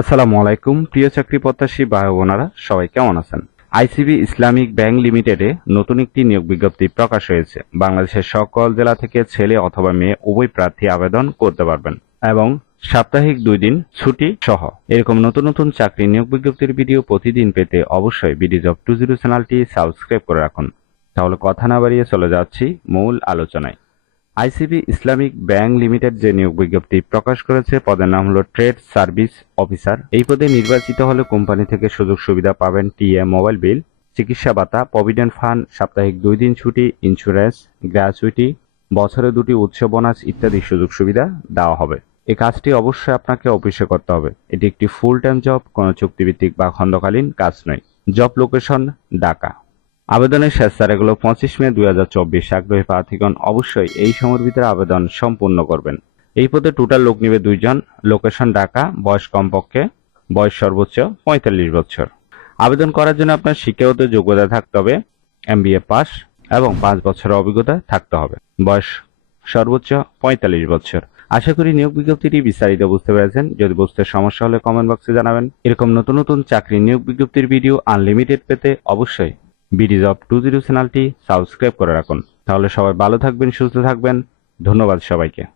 আসসালামু আলাইকুম, প্রিয় চাকরি প্রত্যাশী ভাই বোনেরা, সবাই কেমন আছেন? আইসিবি ইসলামিক ব্যাংক লিমিটেডে নতুন একটি নিয়োগ বিজ্ঞপ্তি প্রকাশ হয়েছে। বাংলাদেশের সকল জেলা থেকে ছেলে অথবা মেয়ে উভয় প্রার্থী আবেদন করতে পারবেন এবং সাপ্তাহিক দুই দিন ছুটি সহ। এরকম নতুন নতুন চাকরি নিয়োগ বিজ্ঞপ্তির ভিডিও প্রতিদিন পেতে অবশ্যই বিডি জব টু জিরো চ্যানেলটি সাবস্ক্রাইব করে রাখুন। তাহলে কথা না বাড়িয়ে চলে যাচ্ছি মূল আলোচনায়। আইসিবি ইসলামিক ব্যাংক লিমিটেড যে নিয়োগ বিজ্ঞপ্তি প্রকাশ করেছে, পদের নাম হলো ট্রেড সার্ভিস অফিসার। এই পদে নির্বাচিত হলে কোম্পানি থেকে সুযোগ সুবিধা পাবেন টিএ মোবাইল বিল, চিকিৎসা ভাতা, প্রভিডেন্ট ফান্ড, সাপ্তাহিক দুই দিন ছুটি, ইন্স্যুরেন্স, গ্র্যাচুইটি, বছরে দুটি উৎস বোনাস ইত্যাদি সুযোগ সুবিধা দেওয়া হবে। এই কাজটি অবশ্যই আপনাকে অফিসে করতে হবে। এটি একটি ফুল টাইম জব কোনো চুক্তিভিত্তিক বা খণ্ডকালীন কাজ নয়। জব লোকেশন ঢাকা আবেদনের শেষ তারিখ হলো পঁচিশ মে দুই হাজার চব্বিশ। আগ্রহী প্রার্থীগণ, অবশ্যই এই সময়ের ভিতরে আবেদন সম্পূর্ণ করবেন। এই পদে টোটাল লোক নিবে দুইজন। লোকেশন ঢাকা, বয়স কমপক্ষে বয়স সর্বোচ্চ পঁয়তাল্লিশ বছর। আবেদন করার জন্য আপনার শিক্ষাগত যোগ্যতা থাকতে হবে, এমবিএ পাস, এবং পাঁচ বছরের অভিজ্ঞতা থাকতে হবে। বয়স সর্বোচ্চ পঁয়তাল্লিশ বছর। আশা করি নিয়োগ বিজ্ঞপ্তিটি বিস্তারিত বুঝতে পেরেছেন। যদি বুঝতে সমস্যা হলে কমেন্ট বক্সে জানাবেন। এরকম নতুন নতুন চাকরি নিয়োগ বিজ্ঞপ্তির ভিডিও আনলিমিটেড পেতে অবশ্যই বিডি জব টু জিরো চ্যানেলটি সাবস্ক্রাইব করে রাখুন। তাহলে সবাই ভালো থাকবেন, সুস্থ থাকবেন। ধন্যবাদ সবাইকে।